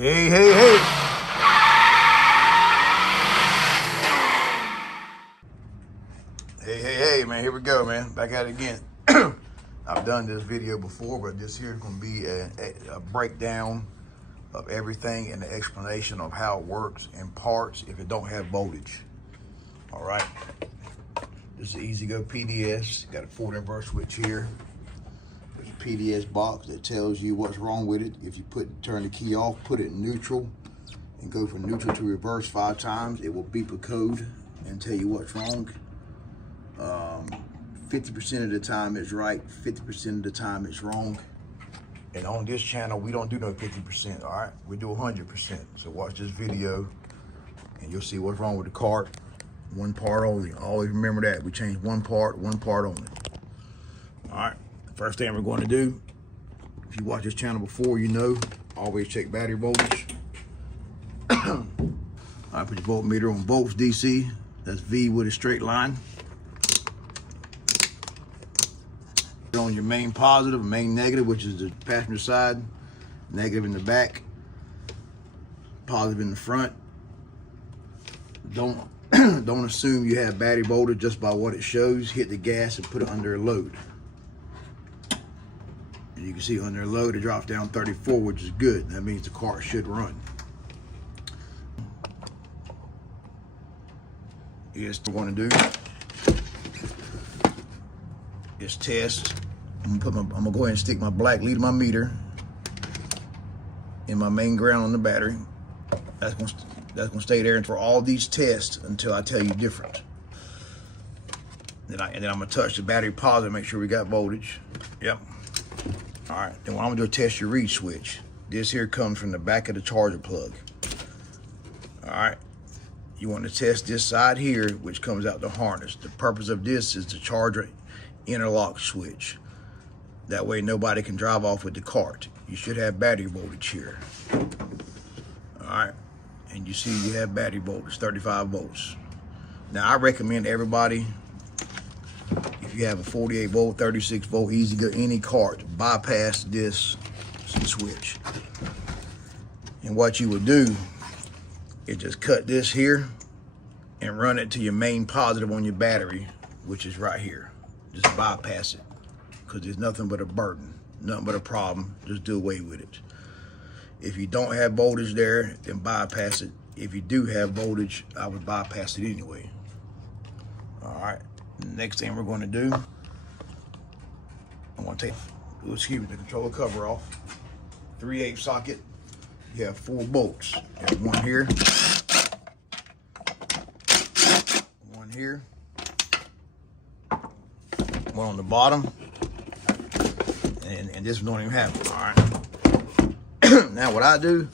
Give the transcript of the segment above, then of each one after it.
Hey, hey, hey. Hey, man, here we go, man. Back at it again. I've done this video before, but this here is going to be a breakdown of everything and the explanation of how it works in parts if it don't have voltage. All right. This is EZGO PDS. Got a 4 inverse switch here. There's a PDS box that tells you what's wrong with it. If you turn the key off, put it in neutral, and go from neutral to reverse 5 times, it will beep a code and tell you what's wrong. 50% of the time it's right, 50% of the time it's wrong. And on this channel, we don't do no 50%, all right? We do 100%. So watch this video and you'll see what's wrong with the cart. One part only. Always remember that. We change one part only. All right, first thing we're going to do, if you watch this channel before, you know, always check battery voltage. All right, put your voltmeter on volts DC. That's V with a straight line. On your main positive, main negative, which is the passenger side, negative in the back, positive in the front. Don't assume you have battery voltage just by what it shows. Hit the gas and put it under a load. And you can see under a load it drops down 34, which is good. That means the car should run. Here's what we're going to do. Is test. I'm gonna go ahead and stick my black lead of my meter in my main ground on the battery. That's gonna stay there for all these tests until I tell you different. And then I'm gonna touch the battery positive, make sure we got voltage. Yep. All right. Then what I'm gonna do is test your reed switch. This here comes from the back of the charger plug. All right. You want to test this side here, which comes out the harness. The purpose of this is the charger interlock switch. That way nobody can drive off with the cart. You should have battery voltage here. All right, and you see you have battery voltage, 35 volts. Now I recommend everybody, if you have a 48 volt, 36 volt, EZGO, any cart, bypass this switch. And what you would do is just cut this here and run it to your main positive on your battery, which is right here. Just bypass it, because there's nothing but a burden, nothing but a problem. Just do away with it. If you don't have voltage there, then bypass it. If you do have voltage, I would bypass it anyway. All right, next thing we're going to do, I'm going to take, the controller cover off. 3/8 socket. You have 4 bolts. You have one here, one here, one on the bottom, and this one don't even have it. All right. Now what I do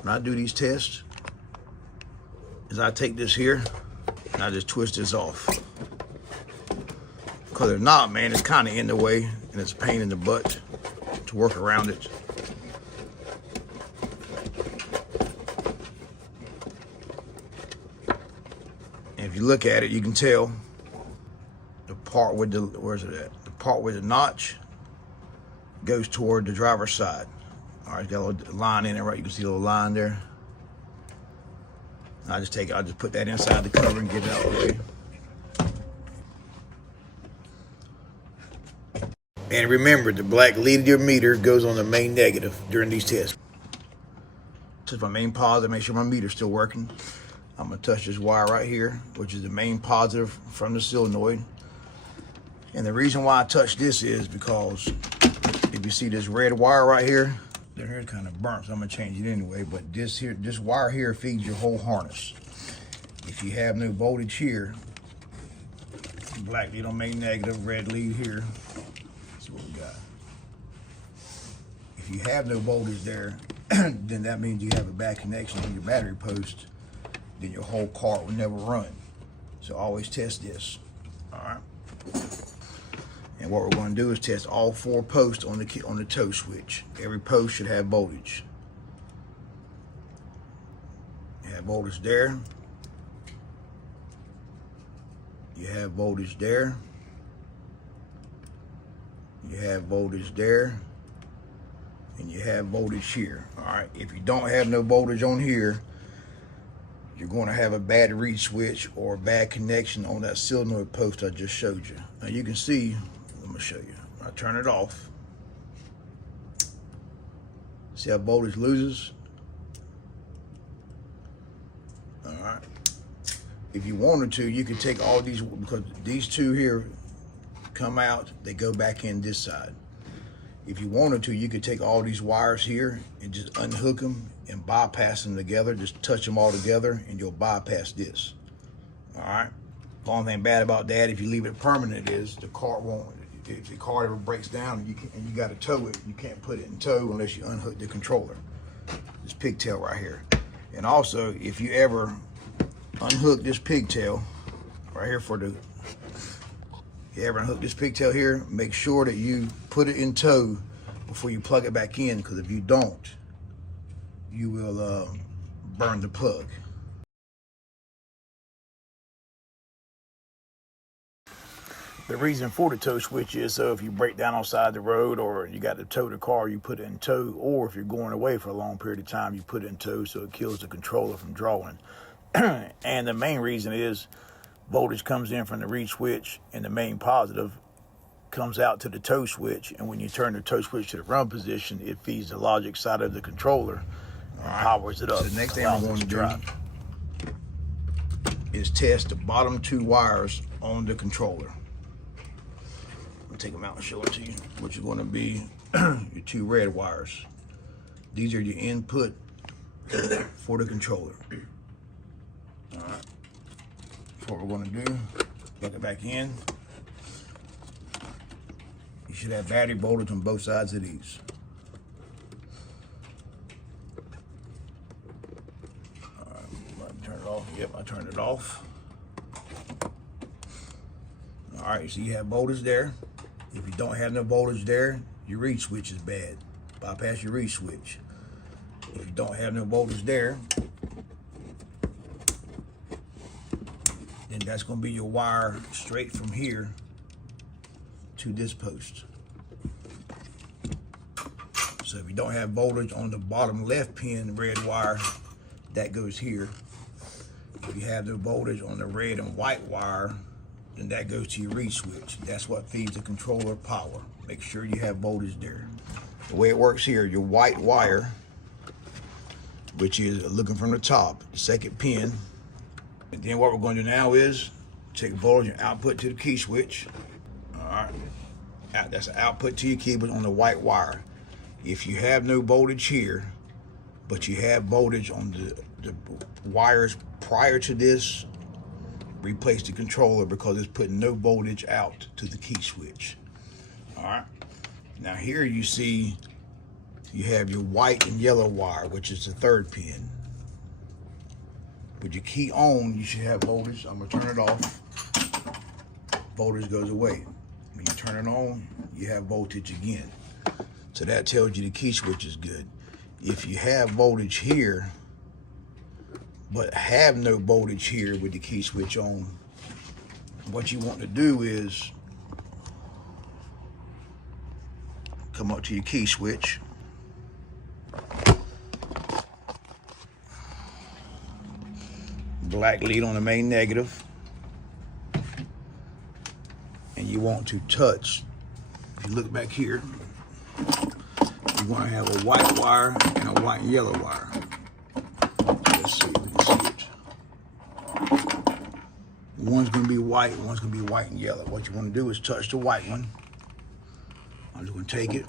when I do these tests is I take this here and I just twist this off. Because if not, man, it's kind of in the way and it's a pain in the butt to work around it. And if you look at it, you can tell the part with the, where's it at? The part with the notch goes toward the driver's side. All right, got a little line in it, right? You can see a little line there. I just put that inside the cover and get it out of the way. And remember, the black lead of your meter goes on the main negative during these tests. Touch my main positive, make sure my meter's still working. I'm gonna touch this wire right here, which is the main positive from the solenoid. And the reason why I touch this is because if you see this red wire right here, the hair is kind of burnt, so I'm gonna change it anyway. But this wire here feeds your whole harness. If you have no voltage here, black lead on main negative, red lead here. Let's see what we got. If you have no voltage there, then that means you have a bad connection to your battery post. Then your whole cart will never run. So always test this. All right. And what we're going to do is test all 4 posts on the toe switch. Every post should have voltage. You have voltage there. You have voltage there. You have voltage there. and you have voltage here. All right, if you don't have no voltage on here, you're going to have a bad reed switch or a bad connection on that solenoid post I just showed you. Now you can see, let me show you. I turn it off. See how voltage loses? All right. If you wanted to, you could take all these, because these two here come out, they go back in this side. If you wanted to, you could take all these wires here and just unhook them and bypass them together. Just touch them all together and you'll bypass this. All right. The only thing bad about that, if you leave it permanent, is the car won't. If the car ever breaks down and you got to tow it, you can't put it in tow unless you unhook the controller. This pigtail right here. And also, if you ever unhook this pigtail right here if you ever unhook this pigtail here, make sure that you put it in tow before you plug it back in, because if you don't, you will burn the plug. The reason for the tow switch is so if you break down on the side of the road or you got to tow the car, you put it in tow, or if you're going away for a long period of time, you put it in tow so it kills the controller from drawing. And the main reason is voltage comes in from the reed switch and the main positive comes out to the tow switch, and when you turn the tow switch to the run position, it feeds the logic side of the controller and powers it up. So the next thing I'm going to do is test the bottom two wires on the controller. I'll take them out and show it to you. Which are going to be your two red wires. These are your input for the controller. All right. So what we're going to do, plug it back in. You should have battery voltage on both sides of these. All right, turn it off. Yep, I turned it off. All right, so you have voltage there. If you don't have no voltage there, your reed switch is bad. Bypass your reed switch. If you don't have no voltage there, then that's going to be your wire straight from here to this post. So if you don't have voltage on the bottom left pin red wire, that goes here. If you have no voltage on the red and white wire, then that goes to your reed switch. That's what feeds the controller power. Make sure you have voltage there. The way it works here, your white wire, which is looking from the top, the second pin. And then what we're going to do now is take voltage and output to the key switch. All right, that's an output to your keyboard on the white wire. If you have no voltage here, but you have voltage on the wires prior to this, replace the controller because it's putting no voltage out to the key switch. All right, now here you see you have your white and yellow wire, which is the third pin. With your key on, you should have voltage. I'm gonna turn it off. Voltage goes away. When you turn it on, you have voltage again. So that tells you the key switch is good. If you have voltage here, but have no voltage here with the key switch on, what you want to do is come up to your key switch. Black lead on the main negative, and you want to touch. If you look back here, you're going to have a white wire and a white and yellow wire. Let's see if we can see it. One's going to be white, one's going to be white and yellow. What you want to do is touch the white one. I'm just going to take it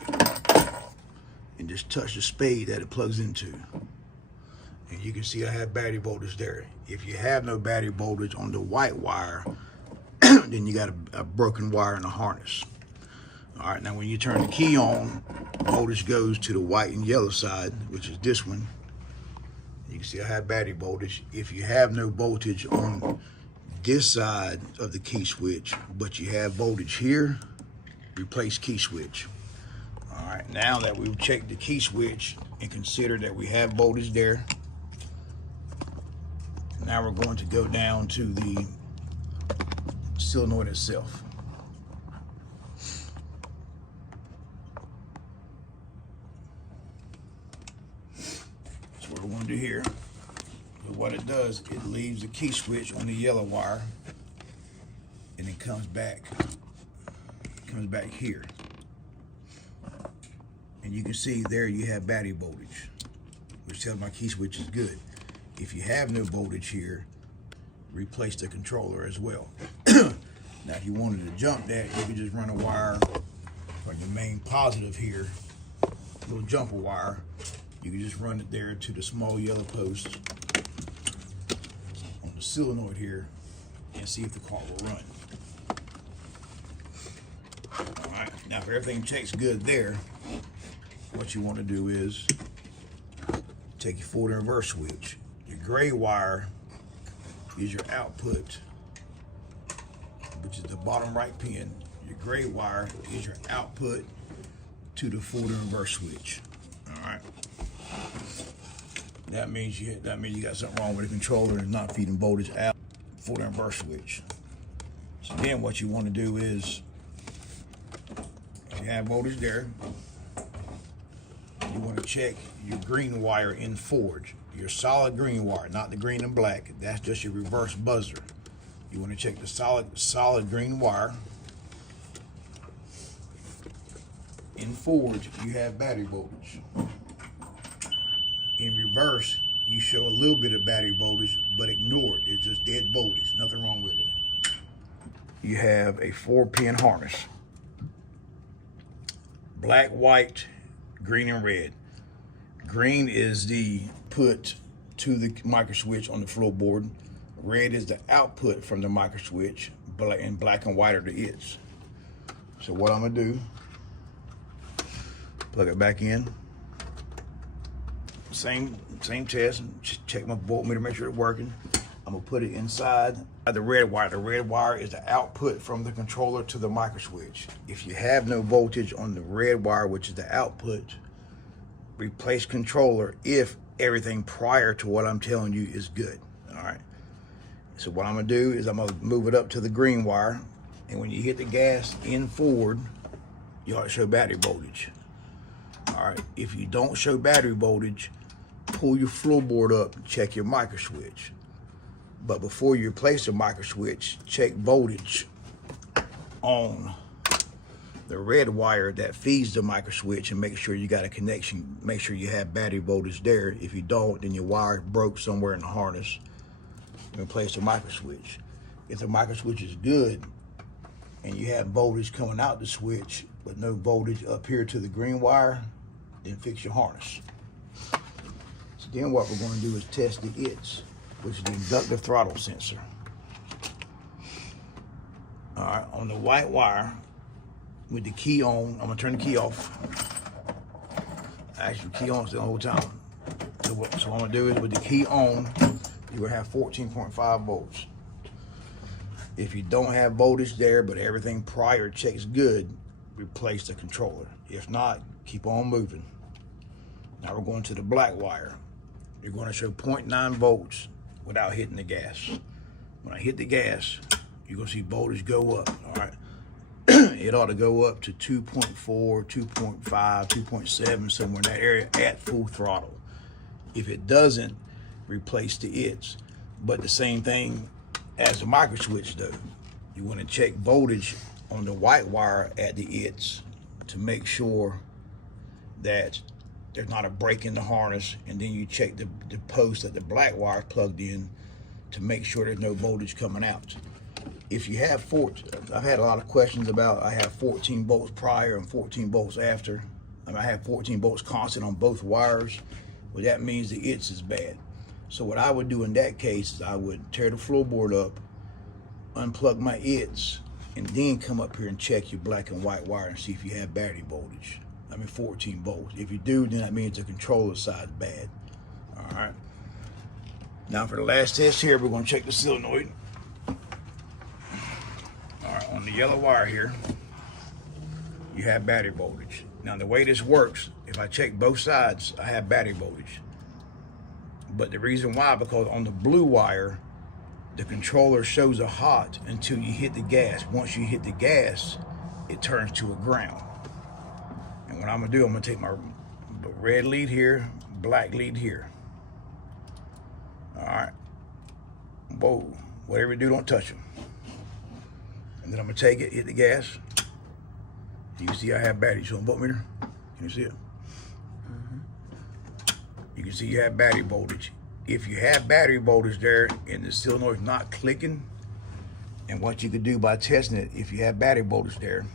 and just touch the spade that it plugs into. And you can see I have battery voltage there. If you have no battery voltage on the white wire, then you got a broken wire in the harness. All right, now when you turn the key on, voltage goes to the white and yellow side, which is this one. You can see I have battery voltage. If you have no voltage on this side of the key switch, but you have voltage here, replace key switch. All right, now that we've checked the key switch and consider that we have voltage there, now we're going to go down to the solenoid itself. what we're going to do here, but what it does, it leaves the key switch on the yellow wire, and it comes back here. And you can see there you have battery voltage, which tells my key switch is good. If you have no voltage here, replace the controller as well. Now, if you wanted to jump that, you can just run a wire from your main positive here, little jumper wire. You can just run it there to the small yellow post on the solenoid here and see if the car will run. All right, now if everything checks good there, what you want to do is take your forward and reverse switch. Your gray wire is your output, which is the bottom right pin. Your gray wire is your output to the forward and reverse switch. All right. That means you got something wrong with the controller and not feeding voltage out. Forward and reverse switch. So then what you want to do is, if you have voltage there, you want to check your green wire in forward. Your solid green wire, not the green and black. That's just your reverse buzzer. You want to check the solid green wire. In forward, you have battery voltage. In reverse, you show a little bit of battery voltage, but ignore it. It's just dead voltage. Nothing wrong with it. You have a 4-pin harness. Black, white, green, and red. Green is the put to the micro switch on the floorboard. Red is the output from the micro switch, and black and white are the its. So what I'm gonna do, plug it back in. Same test, check my voltmeter, make sure it's working. I'm gonna put it inside the red wire. The red wire is the output from the controller to the micro switch. If you have no voltage on the red wire, which is the output, replace controller if everything prior to what I'm telling you is good. All right. So what I'm gonna do is I'm gonna move it up to the green wire, and when you hit the gas in forward, you ought to show battery voltage. All right. If you don't show battery voltage, pull your floorboard up and check your micro switch. But before you replace the micro switch, check voltage on the red wire that feeds the micro switch and make sure you got a connection. Make sure you have battery voltage there. If you don't, then your wire broke somewhere in the harness. Replace the micro switch. If the micro switch is good and you have voltage coming out the switch but no voltage up here to the green wire, then fix your harness. So then what we're going to do is test the ITS, which is the inductive throttle sensor. All right, on the white wire with the key on, I'm gonna turn the key off. Actually, the key on the whole time. So what I'm gonna do is with the key on, you're gonna have 14.5 volts. If you don't have voltage there, but everything prior checks good, replace the controller. If not, keep on moving. Now we're going to the black wire. You're going to show 0.9 volts without hitting the gas. When I hit the gas, you're going to see voltage go up, all right? It ought to go up to 2.4, 2.5, 2.7, somewhere in that area at full throttle. If it doesn't, replace the ITS. But the same thing as the micro switch though. You want to check voltage on the white wire at the ITS to make sure that there's not a break in the harness, and then you check the post that the black wire is plugged in to make sure there's no voltage coming out. If you have I've had a lot of questions about, I have 14 volts prior and 14 volts after. I have 14 volts constant on both wires. Well, that means the ITS is bad. So what I would do in that case is I would tear the floorboard up, unplug my ITS, and then come up here and check your black and white wire and see if you have battery voltage. 14 volts. If you do, then that means the controller side is bad. All right. Now for the last test here, we're going to check the solenoid. All right, on the yellow wire here, you have battery voltage. Now the way this works, if I check both sides, I have battery voltage. But the reason why, because on the blue wire, the controller shows a hot until you hit the gas. Once you hit the gas, it turns to a ground. And what I'm gonna do, I'm gonna take my red lead here, black lead here. whoa, whatever you do, don't touch them. And then I'm gonna take it, hit the gas. You can see I have battery. Show voltmeter. Can you see it? You can see you have battery voltage. If you have battery voltage there and the solenoid's not clicking, and what you could do by testing it, if you have battery voltage there,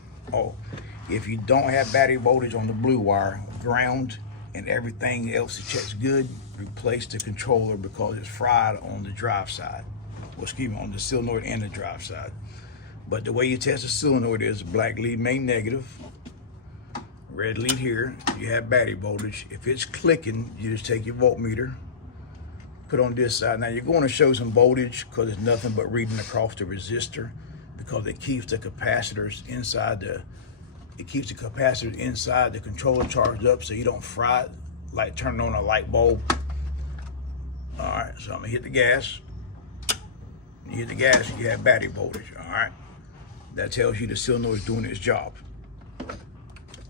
if you don't have battery voltage on the blue wire, ground and everything else that checks good, replace the controller because it's fried on the drive side. Well, excuse me, on the solenoid and the drive side. But the way you test a solenoid is black lead main negative, red lead here. You have battery voltage. If it's clicking, you just take your voltmeter, put on this side. Now you're going to show some voltage because it's nothing but reading across the resistor, because it keeps the capacitors inside the controller charged up so you don't fry it like turning on a light bulb. All right, so I'm gonna hit the gas. You hit the gas, you have battery voltage. All right, that tells you the solenoid is doing its job.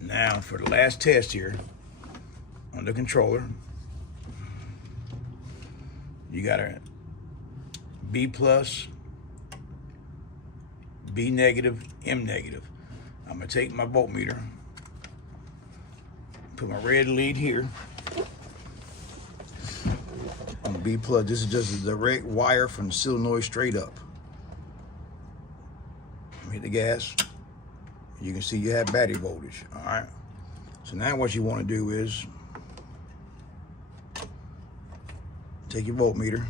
Now for the last test here on the controller, you got a B plus, B negative, M negative. I'm gonna take my voltmeter, put my red lead here on the B plus. This is just a direct wire from the solenoid straight up. Hit the gas. You can see you have battery voltage. All right. So now what you want to do is take your voltmeter.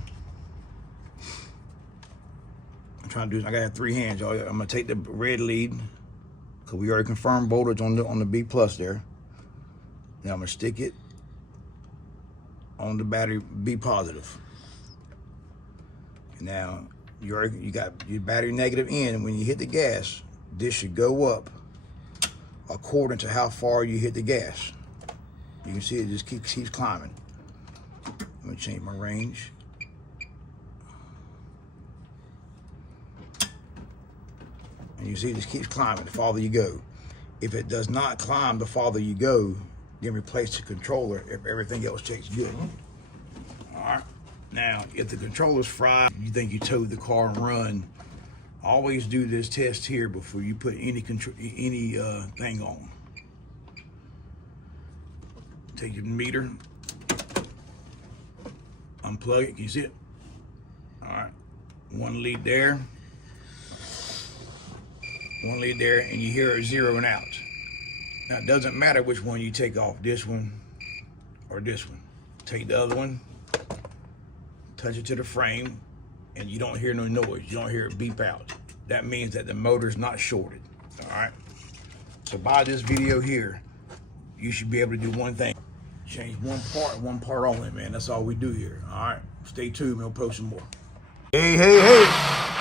I'm trying to do. I got 3 hands, y'all. I'm gonna take the red lead because we already confirmed voltage on the B plus there. Now I'm gonna stick it on the battery B positive. Now you got your battery negative in, and when you hit the gas, this should go up according to how far you hit the gas. You can see it just keeps climbing. Let me change my range. And you see it just keeps climbing the farther you go. If it does not climb the farther you go, then replace the controller if everything else checks good. All right. Now, if the controller's fried, you think you towed the car and run, always do this test here before you put any thing on. Take your meter, unplug it. Can you see it? All right. 1 lead there. 1 lead there, and you hear it zeroing out. Now, it doesn't matter which one you take off, this one or this one. Take the other one, touch it to the frame, and you don't hear no noise. You don't hear it beep out. That means that the motor's not shorted. All right. So by this video here, you should be able to do one thing. Change one part only, man. That's all we do here. All right. Stay tuned. We'll post some more. Hey.